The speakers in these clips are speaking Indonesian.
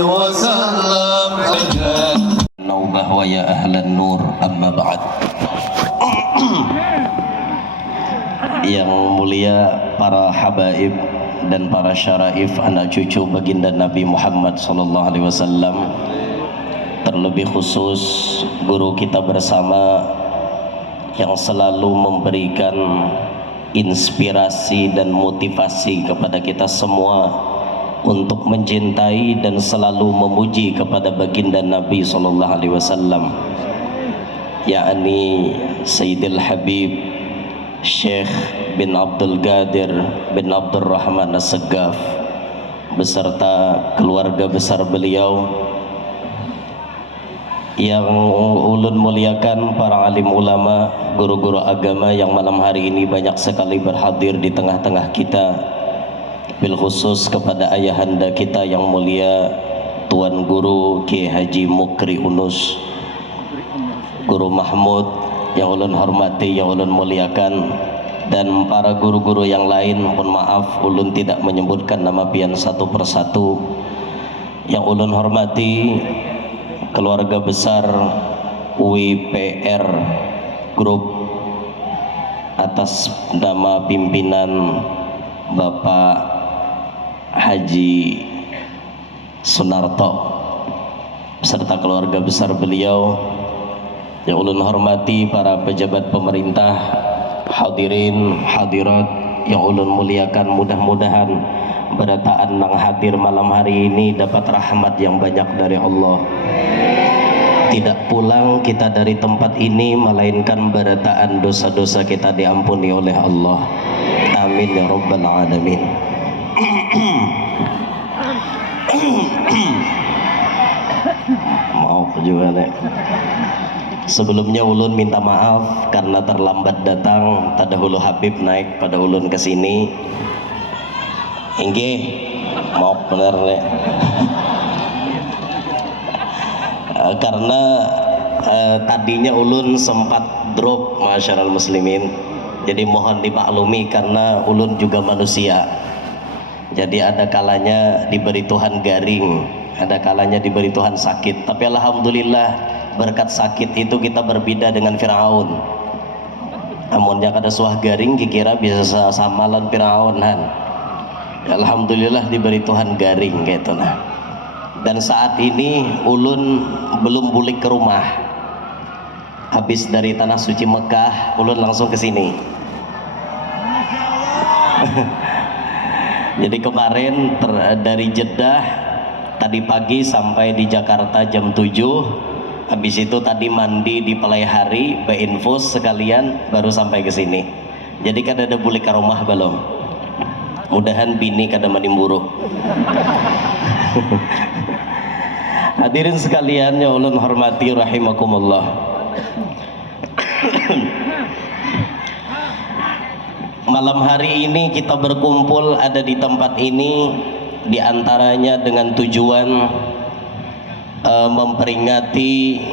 وسلم نوبة ويا أهل النور أما بعد. Yang mulia para habaib dan para syaraif anak cucu baginda Nabi Muhammad sallallahu alaihi wasallam, terlebih khusus guru kita bersama yang selalu memberikan inspirasi dan motivasi kepada kita semua untuk mencintai dan selalu memuji kepada baginda Nabi sallallahu alaihi wasallam, yakni Sayyidil Habib Syekh bin Abdul Qadir bin Abdul Rahman As-Segaf beserta keluarga besar beliau yang ulun muliakan, para alim ulama, guru-guru agama yang malam hari ini banyak sekali berhadir di tengah-tengah kita, bil khusus kepada ayahanda kita yang mulia Tuan Guru Kiai Haji Mukri Unus, Guru Mahmud yang ulun hormati, yang ulun muliakan, dan para guru-guru yang lain. Mohon maaf ulun tidak menyebutkan nama pian satu persatu. Yang ulun hormati keluarga besar WPR Group atas nama pimpinan Bapak Haji Sunarto beserta keluarga besar beliau. Yang ulun hormati para pejabat pemerintah, hadirin hadirat yang ulun muliakan, mudah-mudahan berataan nang hadir malam hari ini dapat rahmat yang banyak dari Allah. Tidak pulang kita dari tempat ini melainkan berataan dosa-dosa kita diampuni oleh Allah. Amin ya rabbal alamin. Maaf juga nih. Sebelumnya ulun minta maaf karena terlambat datang. Tadahulu Habib naik pada ulun ke sini. Inggih, maaf bener nih. Karena tadinya ulun sempat drop, masyarul muslimin. Jadi mohon dimaklumi karena ulun juga manusia. Jadi ada kalanya diberi Tuhan garing, ada kalanya diberi Tuhan sakit. Tapi alhamdulillah berkat sakit itu kita berbeda dengan Firaun. Amunnya kada suah garing kira bisa sama lan Firaun han. Alhamdulillah diberi Tuhan garing gitu nah. Dan saat ini ulun belum balik ke rumah. Habis dari tanah suci Mekah, ulun langsung ke sini. Jadi kemarin dari Jeddah tadi pagi sampai di Jakarta jam 7. Habis itu tadi mandi di Pelai Hari, beinfus sekalian baru sampai ke sini. Jadi kada ada balik ke rumah belum. Mudahan bini kada mandi buruk. Hadirin sekalian yang ulun hormati rahimakumullah. Malam hari ini kita berkumpul ada di tempat ini diantaranya dengan tujuan memperingati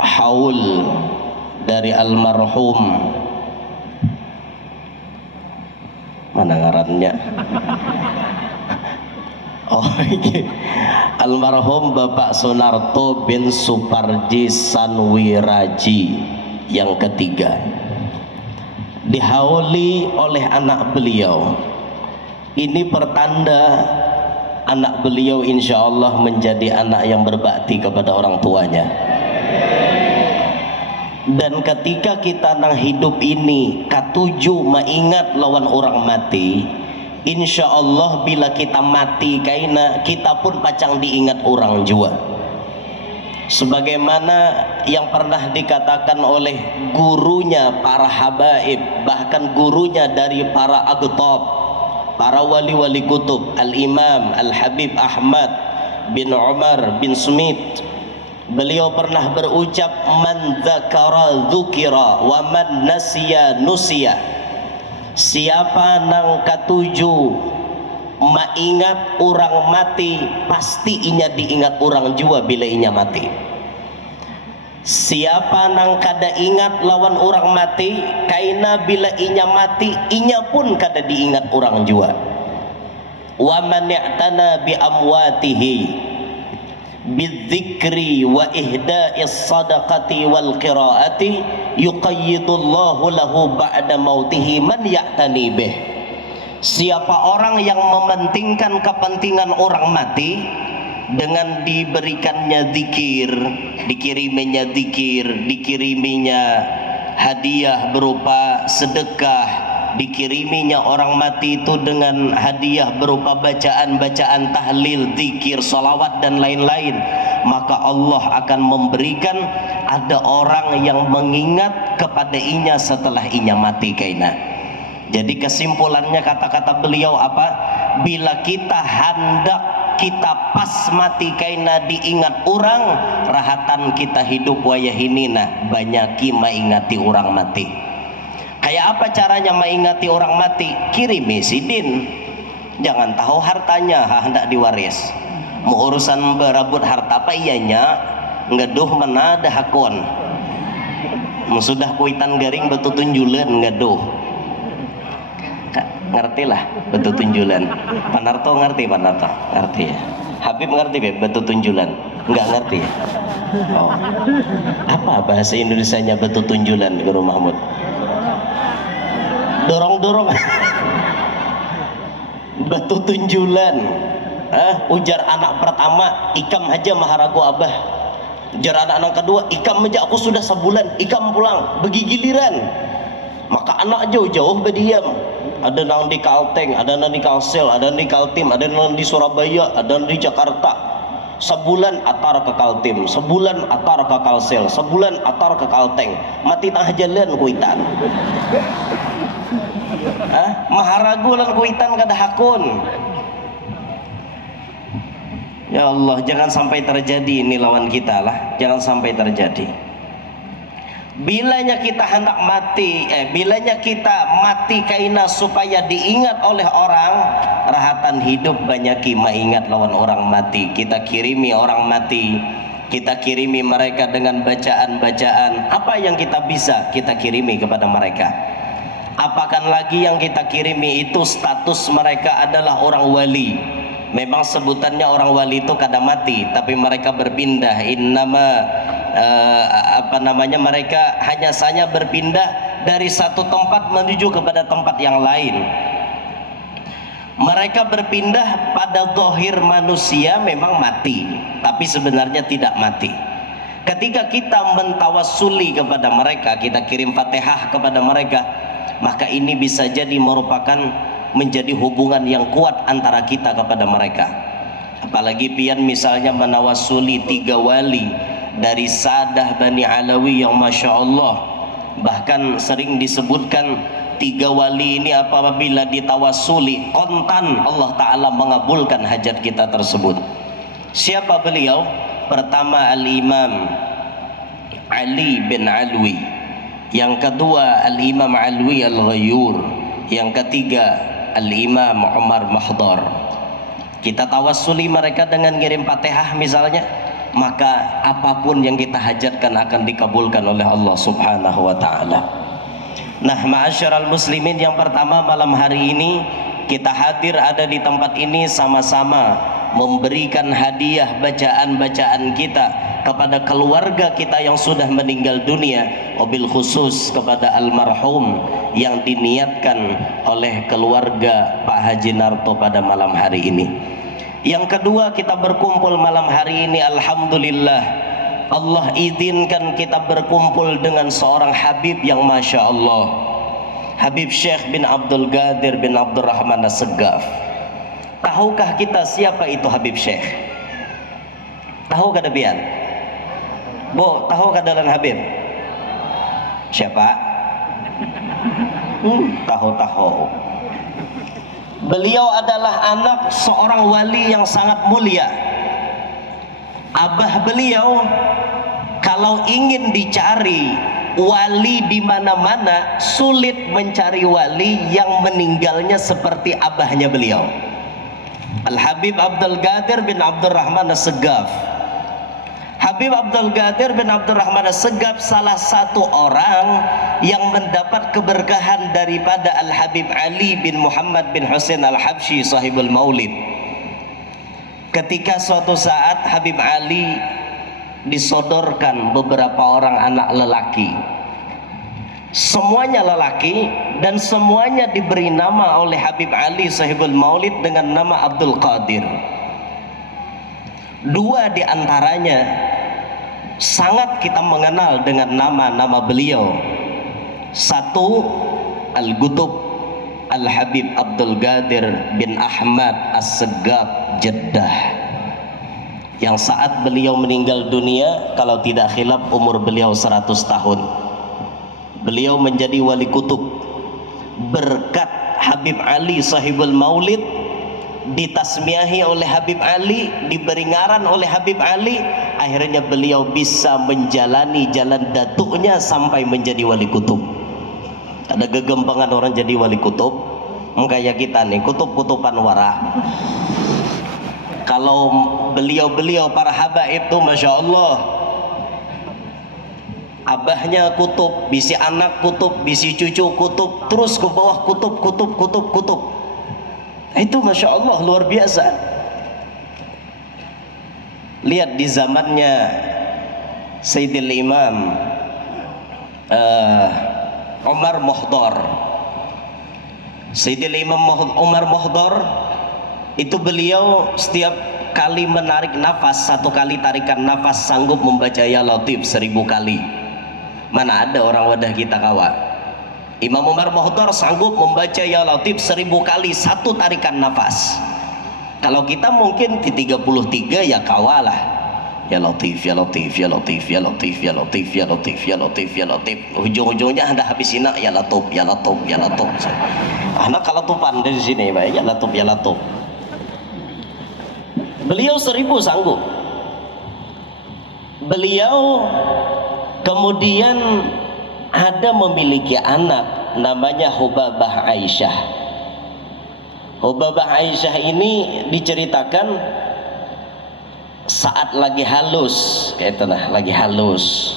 haul dari almarhum, mana ngarannya? Oh ini almarhum Bapak Sunarto bin Suparji Sanwiraji yang ketiga, dihauli oleh anak beliau. Ini pertanda anak beliau insya Allah menjadi anak yang berbakti kepada orang tuanya. Dan ketika kita nang hidup ini katuju maingat lawan orang mati, insya Allah bila kita mati kaina kita pun pacang diingat orang jua. Sebagaimana yang pernah dikatakan oleh gurunya para habaib, bahkan gurunya dari para agtab, para wali-wali kutub, Al-Imam Al-Habib Ahmad bin Umar bin Smith, beliau pernah berucap, man dzakara dzukira wa man nasiya nusiya. Siapa nang katuju maingat orang mati, pasti inya diingat orang jua bila inya mati. Siapa nang kada ingat lawan orang mati, kaina bila inya mati, inya pun kada diingat orang jua. wa man i'tana bi amwatihi bidzikri wa ihda'is sadaqati wal qiraati yuqayyidullahu lahu ba'da mautihi man ya'tani bih. Siapa orang yang mementingkan kepentingan orang mati dengan diberikannya zikir, dikiriminya hadiah berupa sedekah, dikiriminya orang mati itu dengan hadiah berupa bacaan-bacaan tahlil, zikir, salawat dan lain-lain, maka Allah akan memberikan ada orang yang mengingat kepada inya setelah inya mati kaina. Jadi kesimpulannya kata-kata beliau apa? Bila kita hendak kita pas mati kaina diingat orang, rahatan kita hidup wayahinina banyaki maingati orang mati. Kayak apa caranya maingati orang mati? Kirimi sidin. Jangan tahu hartanya hendak diwaris. Mau urusan berebut harta apa ianya? Ngeduh mana ada hakon. Sudah kuitan garing betul tunjulan ngeduh. Ngerti lah betul tunjulan. Panarto ngerti, Panarto ngerti ya. Habib ngerti betul tunjulan? Enggak ngerti ya? Oh. Apa bahasa Indonesianya betul tunjulan, Guru Mahmud? Dorong-dorong. Betul tunjulan. Ujar anak pertama, ikam aja maharago abah. Ujar anak kedua, ikam aja aku sudah sebulan, ikam pulang, bagi giliran. Maka anak jauh-jauh berdiam. Ada yang di Kalteng, ada yang di Kalsel, ada yang di Kaltim, ada yang di Surabaya, ada yang di Jakarta. Sebulan atar ke Kaltim, sebulan atar ke Kalsel, sebulan atar ke Kalteng. Mati tengah jalan kuitan. Maharagu lan kuitan kada hakun. Ya Allah, jangan sampai terjadi ini lawan kita lah, jangan sampai terjadi. Bilanya kita hendak mati, bilanya kita mati kaina supaya diingat oleh orang, rahatan hidup banyaki maingat lawan orang mati. Kita kirimi orang mati, kita kirimi mereka dengan bacaan-bacaan. Apa yang kita bisa kita kirimi kepada mereka. Apakan lagi yang kita kirimi itu status mereka adalah orang wali. Memang sebutannya orang wali itu kada mati, tapi mereka berpindah. Mereka hanya saja berpindah dari satu tempat menuju kepada tempat yang lain. Mereka berpindah pada zahir manusia memang mati, tapi sebenarnya tidak mati. Ketika kita mentawasuli kepada mereka, kita kirim Fatihah kepada mereka, maka ini bisa jadi merupakan menjadi hubungan yang kuat antara kita kepada mereka. Apalagi pian misalnya menawasuli 3 wali dari Sadah Bani Alawi yang Masya Allah, bahkan sering disebutkan 3 wali ini apabila ditawasuli kontan Allah Ta'ala mengabulkan hajat kita tersebut. Siapa beliau? Pertama Al-Imam Ali bin Alwi, yang kedua Al-Imam Alwi Al-Ghayur, yang ketiga Al-Imam Umar Mahdar. Kita tawasuli mereka dengan ngirim Fatihah misalnya, maka apapun yang kita hajatkan akan dikabulkan oleh Allah Subhanahu wa ta'ala. Nah, ma'asyiral muslimin, yang pertama malam hari ini kita hadir ada di tempat ini sama-sama memberikan hadiah bacaan-bacaan kita kepada keluarga kita yang sudah meninggal dunia, wabil khusus kepada almarhum yang diniatkan oleh keluarga Pak Haji Narto pada malam hari ini. Yang kedua, kita berkumpul malam hari ini alhamdulillah Allah izinkan kita berkumpul dengan seorang Habib yang Masya Allah, Habib Syekh bin Abdul Qadir bin Abdurrahman As-Segaf. Tahukah kita siapa itu Habib Syekh? Tahu kada pian? Bo, tahu kada dan Habib? Siapa? Tahu. Beliau adalah anak seorang wali yang sangat mulia. Abah beliau kalau ingin dicari wali di mana-mana, sulit mencari wali yang meninggalnya seperti abahnya beliau, Al-Habib Abdul Qadir bin Abdurrahman As-Segaf. Habib Abdul Qadir bin Abdurrahman As-Segaf salah satu orang yang mendapat keberkahan daripada Al-Habib Ali bin Muhammad bin Husain Al-Habsyi sahibul Maulid. Ketika suatu saat Habib Ali disodorkan beberapa orang anak lelaki, semuanya lelaki dan semuanya diberi nama oleh Habib Ali sahibul Maulid dengan nama Abdul Qadir. Dua di antaranya sangat kita mengenal dengan nama-nama beliau. Satu, Al-Gutub Al-Habib Abdul Qadir bin Ahmad As-Segaf Jeddah, yang saat beliau meninggal dunia, kalau tidak khilaf umur beliau 100 tahun. Beliau menjadi wali kutub. Berkat Habib Ali sahibul Maulid, ditasmiahi oleh Habib Ali, diberi ngaran oleh Habib Ali, akhirnya beliau bisa menjalani jalan datuknya sampai menjadi wali kutub. Ada gegempangan orang jadi wali kutub, kayak kita nih, kutub-kutuban wara. Kalau beliau-beliau para habaib itu Masya Allah, abahnya kutub, bisi anak kutub, bisi cucu kutub, terus ke bawah kutub. Itu Masya Allah luar biasa. Lihat di zamannya Sayyidil Imam Umar Mohdor. Sayyidil Imam Umar Mohdor itu beliau setiap kali menarik nafas, satu kali tarikan nafas sanggup membaca Ya Latif 1000 kali. Mana ada orang wadah kita kawan. Imam Umar Mohdor sanggup membaca Ya Latif 1000 kali satu tarikan nafas. Kalau kita mungkin di 33 ya kawalah. Ya Latif, Ya Latif, Ya Latif, Ya Latif, Ya Latif, Ya Latif, Ya Latif, Ya Latif. Ujung-ujungnya Anda habis inak Ya Latif, Ya Latif, Ya Latif. Anak kalau tupan dari sini, Pak, Ya Latif, Ya Latif. Beliau 1000 sanggup. Beliau kemudian ada memiliki anak namanya Hubabah Aisyah. Hubabah Aisyah ini diceritakan saat lagi halus, kayak itu nah, lagi halus,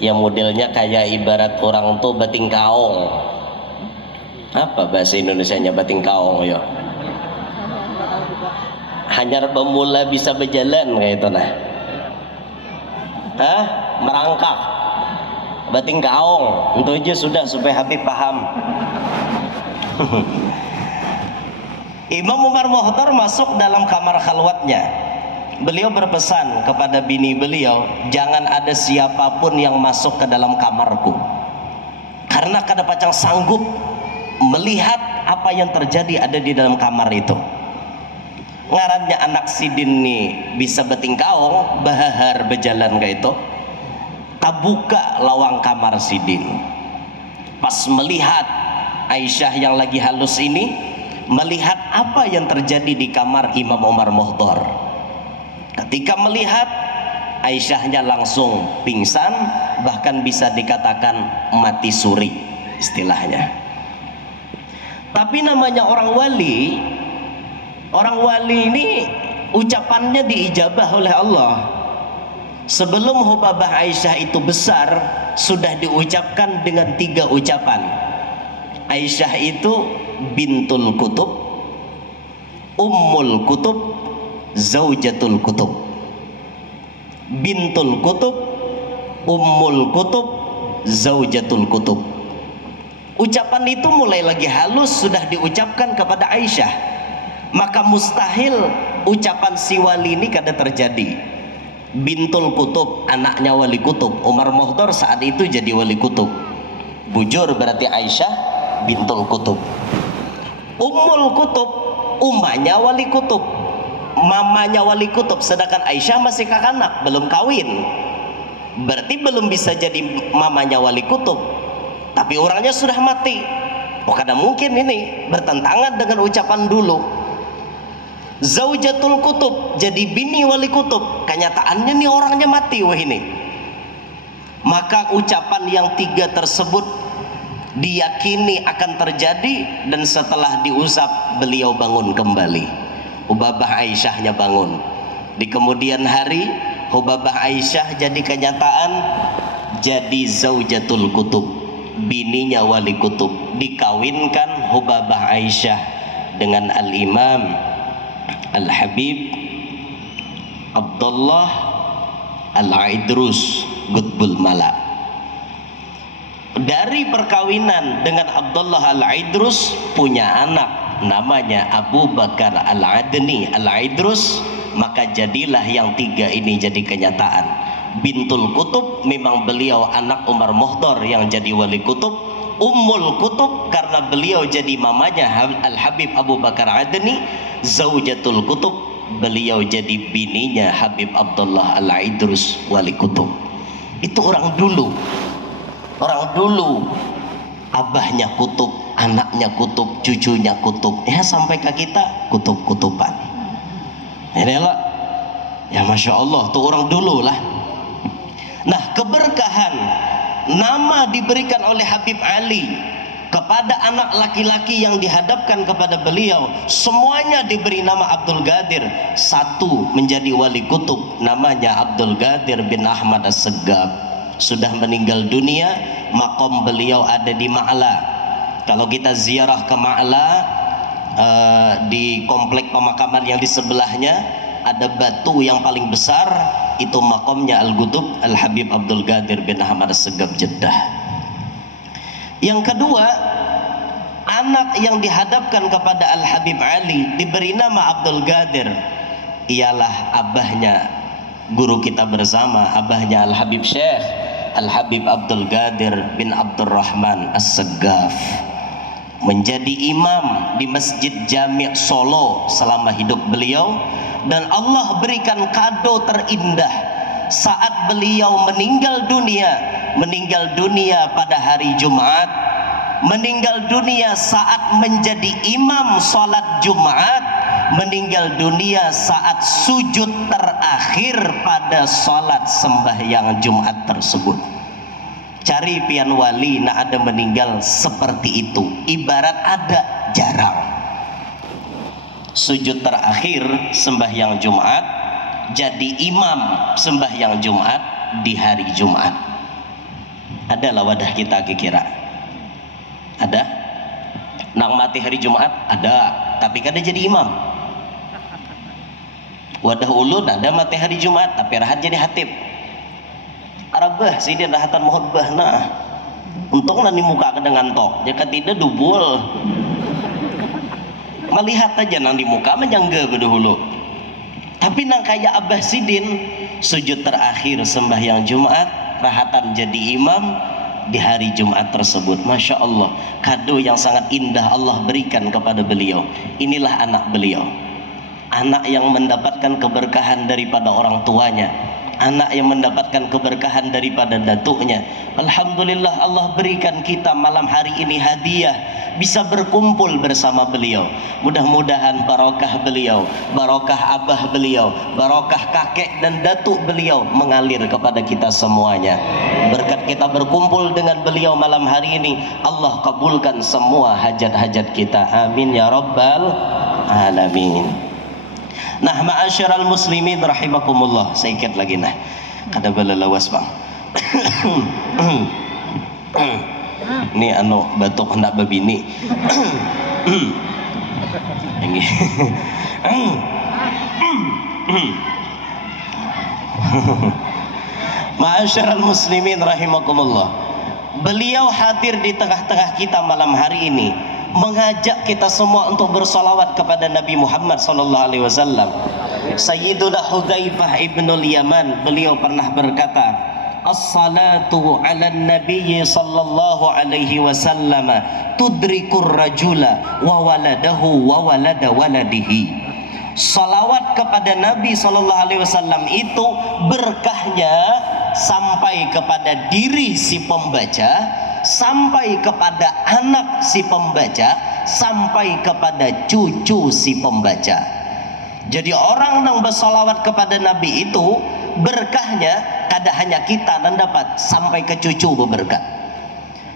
yang modelnya kayak ibarat orang tuh bating kaong. Apa bahasa Indonesianya bating kaong ya? Hanyar pemula bisa berjalan kayak itu nah. Hah? Merangkak. Bating kaong, itu aja sudah supaya Habib paham. Imam Umar Mohdor masuk dalam kamar khalwatnya. Beliau berpesan kepada bini beliau, jangan ada siapapun yang masuk ke dalam kamarku, karena kada pacang sanggup melihat apa yang terjadi ada di dalam kamar itu. Ngarannya anak sidin nih bisa bating kaong, bahar berjalan kayak itu. Buka lawang kamar sidin. Pas melihat Aisyah yang lagi halus ini, melihat apa yang terjadi di kamar Imam Umar Mohdor. Ketika melihat, Aisyahnya langsung pingsan, bahkan bisa dikatakan mati suri istilahnya. Tapi namanya orang wali ini ucapannya diijabah oleh Allah. Sebelum Hubabah Aisyah itu besar, sudah diucapkan dengan 3 ucapan. Aisyah itu bintul kutub, ummul kutub, zaujatul kutub. Bintul kutub, ummul kutub, zaujatul kutub. Ucapan itu mulai lagi halus sudah diucapkan kepada Aisyah. Maka mustahil ucapan si wali ini kada terjadi. Bintul kutub, anaknya wali kutub. Umar Mohdor saat itu jadi wali kutub. Bujur berarti Aisyah bintul kutub. Ummul kutub, umahnya wali kutub, mamanya wali kutub. Sedangkan Aisyah masih kakanak, belum kawin, berarti belum bisa jadi mamanya wali kutub. Tapi orangnya sudah mati. Oh, kadang mungkin ini bertentangan dengan ucapan dulu. Zaujatul kutub, jadi bini wali kutub. Kenyataannya nih orangnya mati wah ini. Maka ucapan yang 3 tersebut diyakini akan terjadi, dan setelah diusap beliau bangun kembali. Hubabah Aisyahnya bangun. Di kemudian hari Hubabah Aisyah jadi kenyataan, jadi Zaujatul Kutub, bininya Wali Kutub. Dikawinkan Hubabah Aisyah dengan Al-Imam Al-Habib Abdullah Al-Aidrus Qutbul Mala. Dari perkawinan dengan Abdullah Al-Aidrus punya anak namanya Abu Bakar Al-Adni Al-Aidrus, maka jadilah yang tiga ini jadi kenyataan. Bintul Kutub, memang beliau anak Umar Muhdar yang jadi Wali Kutub. Ummul Kutub karena beliau jadi mamanya Al-Habib Abu Bakar Adni. Zaujatul Kutub, beliau jadi bininya Habib Abdullah Al-Aidrus Wali Kutub. Itu orang dulu. Orang dulu abahnya kutub, anaknya kutub, cucunya kutub, ya sampai ke kita kutub-kutuban. Inilah ya Masya Allah, tuh orang dulu lah. Nah, keberkahan nama diberikan oleh Habib Ali kepada anak laki-laki yang dihadapkan kepada beliau, semuanya diberi nama Abdul Qadir. Satu menjadi wali kutub, namanya Abdul Qadir bin Ahmad As-Segaf. Sudah meninggal dunia, makom beliau ada di Ma'la. Kalau kita ziarah ke Ma'la, di komplek pemakaman yang di sebelahnya ada batu yang paling besar, itu makomnya Al-Qutub Al-Habib Abdul Qadir bin Ahmad As-Segaf Jeddah. Yang kedua, anak yang dihadapkan kepada Al-Habib Ali diberi nama Abdul Qadir, ialah abahnya guru kita bersama, abahnya Al-Habib Syekh Al-Habib Abdul Qadir bin Abdurrahman As-Segaf. Menjadi imam di Masjid Jami' Solo selama hidup beliau, dan Allah berikan kado terindah saat beliau meninggal dunia pada hari Jumat, meninggal dunia saat menjadi imam salat Jumat, meninggal dunia saat sujud terakhir pada salat sembahyang Jumat tersebut. Cari pian wali nak ada meninggal seperti itu, ibarat ada jarang. Sujud terakhir sembahyang Jumat, jadi imam sembahyang Jumat di hari Jumat. Adalah wadah kita kira ada nang mati hari Jumat ada, tapi kada jadi imam. Wadah ulun ada mati hari Jumat tapi rahat jadi hatib. Arabah sih dia rahatan muhbah nah. Untung nani muka dengan tok, jika tidak dubul. Melihat aja nang di muka menjangga bedahulu. Tapi nang kayak Abah Sidin sujud terakhir sembahyang Jumat, rahatan jadi imam di hari Jumat tersebut. Masya Allah, kado yang sangat indah Allah berikan kepada beliau. Inilah anak beliau, anak yang mendapatkan keberkahan daripada orang tuanya, anak yang mendapatkan keberkahan daripada datuknya. Alhamdulillah Allah berikan kita malam hari ini hadiah bisa berkumpul bersama beliau. Mudah-mudahan barokah beliau, barokah abah beliau, barokah kakek dan datuk beliau mengalir kepada kita semuanya. Berkat kita berkumpul dengan beliau malam hari ini, Allah kabulkan semua hajat-hajat kita. Amin ya rabbal alamin. Nah, ma'asyiral muslimin rahimakumullah, sedikit lagi nah. Kada balalawas bang. Ini anu batuk hendak babini. Ini. Ma'asyiral muslimin rahimakumullah. Beliau hadir di tengah-tengah kita malam hari ini, mengajak kita semua untuk bersalawat kepada Nabi Muhammad sallallahu alaihi wasallam. Sayyiduna Hudzaifah ibnul Yaman, beliau pernah berkata, as-salatu 'alan nabiy sallallahu alaihi wasallam tudrikur rajula wa waladahu wa walada waladihi. Salawat kepada Nabi sallallahu alaihi wasallam itu berkahnya sampai kepada diri si pembaca, sampai kepada anak si pembaca, sampai kepada cucu si pembaca. Jadi orang yang bersalawat kepada Nabi itu berkahnya kada hanya kita dan dapat sampai ke cucu berberkat.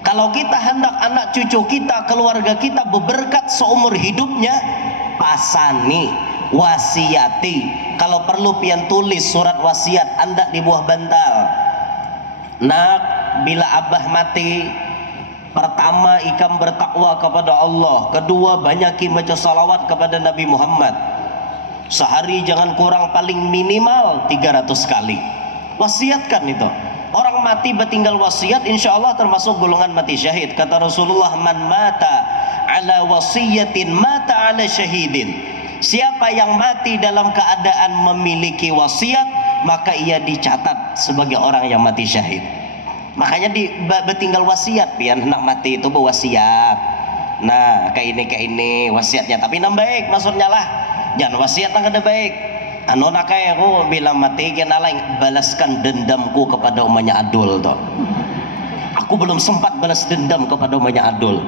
Kalau kita hendak anak cucu kita, keluarga kita berberkat seumur hidupnya, pasani wasiati. Kalau perlu pian tulis surat wasiat anda di buah bantal. Nak, bila abah mati, pertama ikam bertakwa kepada Allah, kedua banyakin baca salawat kepada Nabi Muhammad. Sehari jangan kurang paling minimal 300 kali. Wasiatkan itu. Orang mati bertinggal wasiat, insya Allah termasuk golongan mati syahid. Kata Rasulullah, man mata ala wasiyatin mata ala syahidin. Siapa yang mati dalam keadaan memiliki wasiat, maka ia dicatat sebagai orang yang mati syahid. Makanya bertinggal wasiat, pian nak mati itu berwasiat. Nah, kayak ini wasiatnya, tapi nam baik maksudnya lah. Jangan wasiat nak ada baik. Anu nak kayak aku bilang mati kena lain balaskan dendamku kepada umanya Adul toh. Aku belum sempat balas dendam kepada umanya Adul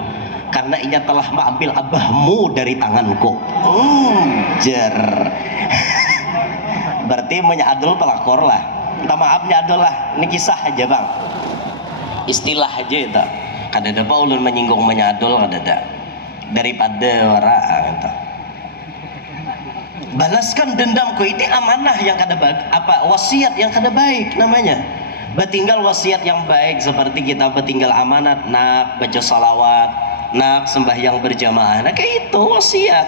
karena ia telah mengambil abahmu dari tanganku. Jer. Berarti umanya Adul pelakor lah. Minta maafnya Adul lah. Ini kisah aja bang. Istilah aja itu. Kadada apa ulun menyinggung umanya Adul kadada. Daripada waraan gitu. Balaskan dendamku, ini amanah yang kada baik, apa wasiat yang kada baik namanya. Bertinggal wasiat yang baik seperti kita bertinggal amanat, nak baca salawat, nak sembahyang berjamaah. Nah kayak itu wasiat.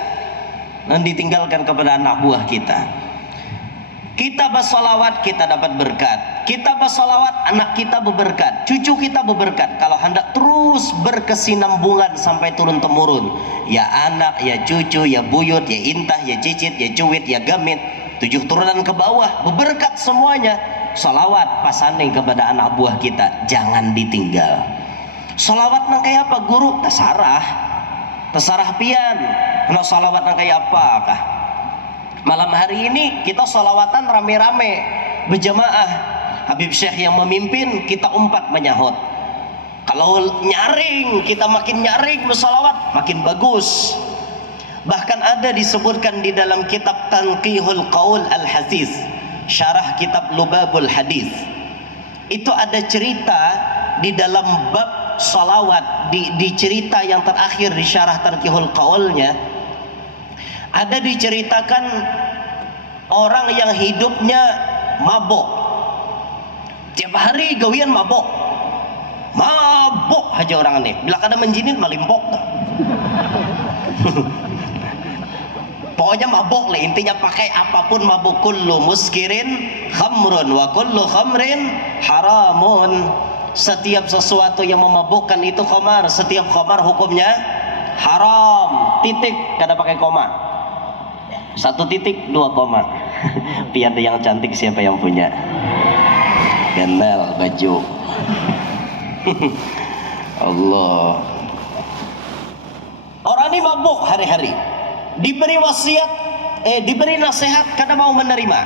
Dan ditinggalkan kepada anak buah kita. Kita bersalawat kita dapat berkat. Kita bersalawat anak kita berberkat, cucu kita berberkat. Kalau hendak terus berkesinambungan sampai turun temurun, ya anak, ya cucu, ya buyut, ya intah, ya cicit, ya cuit, ya gamit, 7 turunan ke bawah berberkat semuanya. Salawat pasaning kepada anak buah kita, jangan ditinggal. Salawat nang kayak apa guru? Terserah pian. Kalau salawat nang kayak apa kah? Malam hari ini kita salawatan rame-rame berjamaah. Habib Syekh yang memimpin, kita umpat menyahut. Kalau nyaring, kita makin nyaring bersalawat, makin bagus. Bahkan ada disebutkan di dalam kitab Tanqihul Qaul Al-Hadis, syarah kitab Lubabul Hadis. Itu ada cerita di dalam bab salawat, di cerita yang terakhir di syarah Tanqihul Qaulnya. Ada diceritakan orang yang hidupnya mabok, tiap hari gawian mabok aja orang ini. Bila kada menjinit malimpok pokoknya mabok lah, intinya pakai apapun mabuk. Kullu muskirin khamrun wa kullu khamrin haramun. Setiap sesuatu yang memabukkan itu khamar, setiap khamar hukumnya haram. Titik, kada pakai koma. 1 titik 2 koma. Biar yang cantik siapa yang punya. Kenal baju. Allah. Orang ini mabuk hari-hari. Diberi wasiat, diberi nasihat kada mau menerima.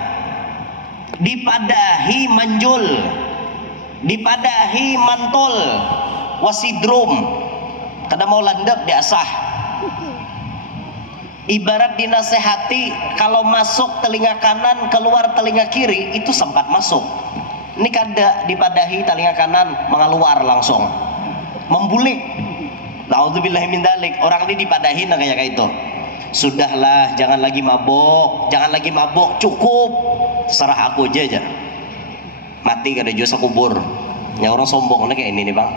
Dipadahi manjul, dipadahi mantul, wasidrum, kada mau landap diasah. Ibarat dinasehati, kalau masuk telinga kanan keluar telinga kiri itu sempat masuk. Ini kada dipadahi telinga kanan mengeluar langsung membulik. Nauzubillahi min dzalik. Orang ini dipadahi kayak itu. Sudahlah, jangan lagi mabok, cukup. Serah aku aja. Mati kada jasa kubur. Ya orang sombong kayak ini nih bang.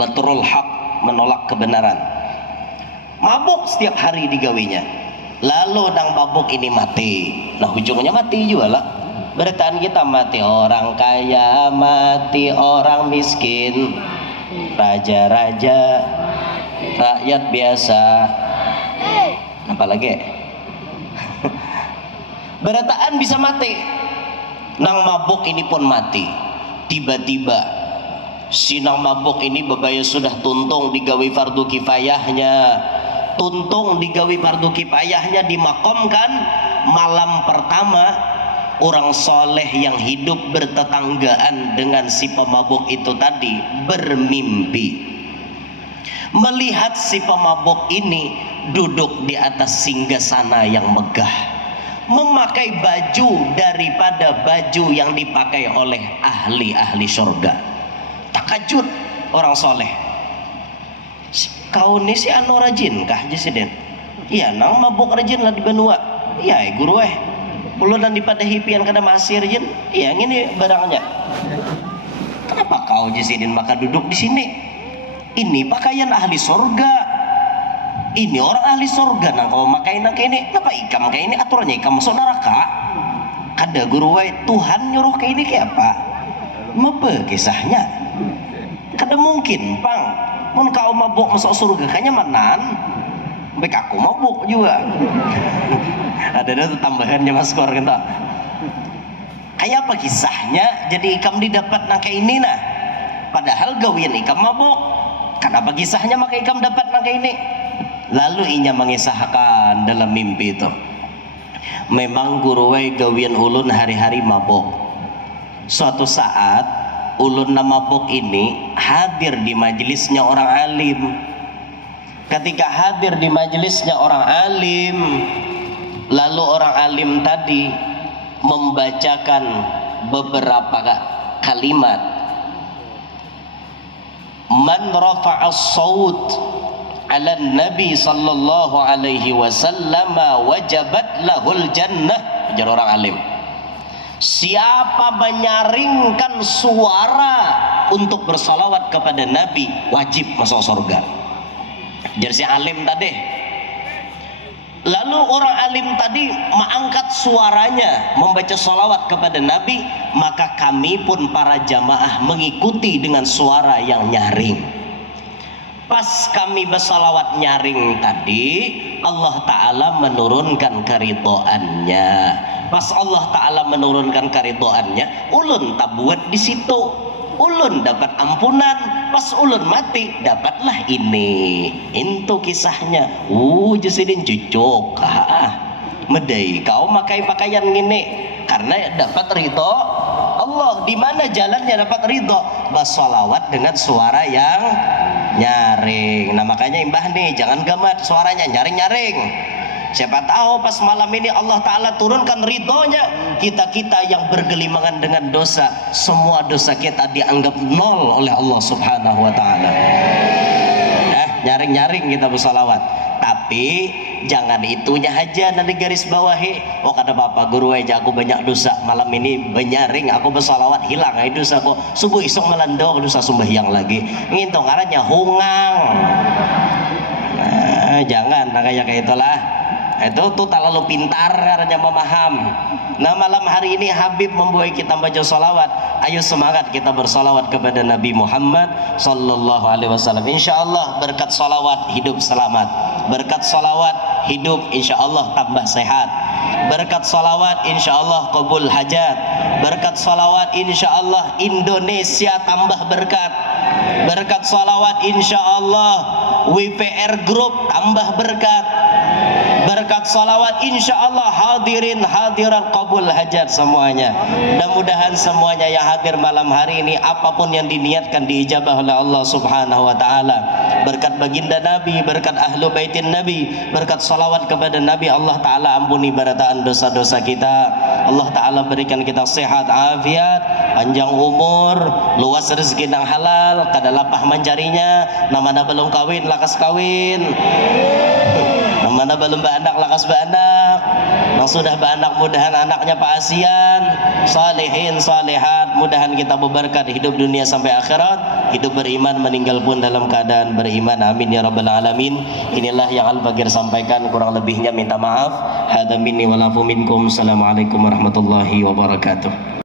Batrul haq, menolak kebenaran. Mabuk setiap hari digawinya. Lalu nang mabuk ini mati. Nah ujungnya mati juga lah. Beritaan kita mati orang kaya, mati orang miskin, raja-raja, rakyat biasa. Apalagi beritaan bisa mati. Nang mabuk ini pun mati. Tiba-tiba si nang mabuk ini bebaya sudah tuntung digawi fardu kifayahnya. Tuntung digawi fardu kifayahnya, dimakamkan malam pertama. Orang soleh yang hidup bertetanggaan dengan si pemabuk itu tadi bermimpi melihat si pemabuk ini duduk di atas singgasana yang megah, memakai baju daripada baju yang dipakai oleh ahli-ahli surga. Takajud orang soleh. Kau ini si anu rajin kah Jesiden? Iya nang mabuk rajin lah di benua. iya guru ulun dan dipadahi pian kada masir jen, iya ini barangnya. Kenapa kau jasidin maka duduk di sini? Ini pakaian ahli surga, ini orang ahli surga nang kau makai nang ini. Kenapa ikam kayak ini aturannya ikam masuk neraka? Kada guru Tuhan nyuruh kayak ini kayak apa? Apa kisahnya? Kada mungkin pang. Mun kau mabuk masuk surga kayaknya manan. Baik aku mabuk juga. Ada tambahannya mas Kor kan? Kayak apa kisahnya? Jadi ikam didapat nang kayak ini nah. Padahal gawian ikam mabuk. Kenapa kisahnya maka ikam dapat nang kayak ini? Lalu inya mengisahkan dalam mimpi itu. Memang guru gawian ulun hari-hari mabuk. Suatu saat ulun mabuk ini hadir di majelisnya orang alim. Ketika hadir di majelisnya orang alim, lalu orang alim tadi membacakan beberapa kalimat. Man rafa'as saut ala nabi sallallahu alaihi wasallam wajabat lahul jannah. Ujar orang alim, siapa menyaringkan suara untuk bersalawat kepada nabi wajib masuk surga. Jadi si alim tadi. Lalu orang alim tadi mengangkat suaranya membaca salawat kepada nabi, maka kami pun para jamaah mengikuti dengan suara yang nyaring. Pas kami bersalawat nyaring tadi, Allah Ta'ala menurunkan keridhoannya. Pas Allah Ta'ala menurunkan keridhoannya, ulun tak buat di situ. Ulun dapat ampunan, pas ulun mati dapatlah ini. Itu kisahnya. Jasidin cucuk. Medai kau makai pakaian gini karena dapat ridho Allah. Di mana jalannya dapat ridho? Bersalawat dengan suara yang nyaring. Nah makanya imbah nih, jangan gamat suaranya nyaring-nyaring. Siapa tahu pas malam ini Allah Ta'ala turunkan ridhonya, kita-kita yang bergelimangan dengan dosa, semua dosa kita dianggap nol oleh Allah Subhanahu wa Ta'ala. Nyaring-nyaring kita bersalawat. Tapi jangan itunya aja, nanti garis bawahi. Oh kata bapak guru aja aku banyak dosa, malam ini benyaring aku bersalawat hilang dosa kok. Subuh isok melandok dosa sembahyang lagi. Ngintung arahnya hungang. Nah, jangan kayak itulah. Itu tuh terlalu pintar karena memaham. Nah malam hari ini Habib membawa kita baca salawat. Ayo semangat kita bersalawat kepada Nabi Muhammad sallallahu alaihi wasallam. Insyaallah berkat salawat hidup selamat. Berkat salawat hidup insyaallah tambah sehat. Berkat salawat insyaallah qabul hajat. Berkat salawat insyaallah Indonesia tambah berkat. Berkat salawat insyaallah WPR Group tambah berkat. Berkat salawat insyaallah hadirin hadirat qabul hajat semuanya. Mudah-mudahan semuanya yang hadir malam hari ini apapun yang diniatkan diijabah oleh Allah Subhanahu wa Ta'ala. Berkat baginda Nabi, berkat ahlu baitin Nabi, berkat salawat kepada Nabi, Allah Ta'ala ampuni barataan dosa-dosa kita. Allah Ta'ala berikan kita sehat afiat, panjang umur, luas rezeki yang halal, kada lapah mencarinya. Namanya belum kawin lakas kawin, namanya belum beranak lakas beranak. Yang sudah beranak mudahan anaknya Pak Asian, salihin salihat, mudahan kita berberkat hidup dunia sampai akhirat, hidup beriman meninggal pun dalam keadaan beriman. Amin ya rabbal alamin. Inilah yang Al-Bagir sampaikan, kurang lebihnya minta maaf. Hadza minni wa lafu minkum. Assalamualaikum warahmatullahi wabarakatuh.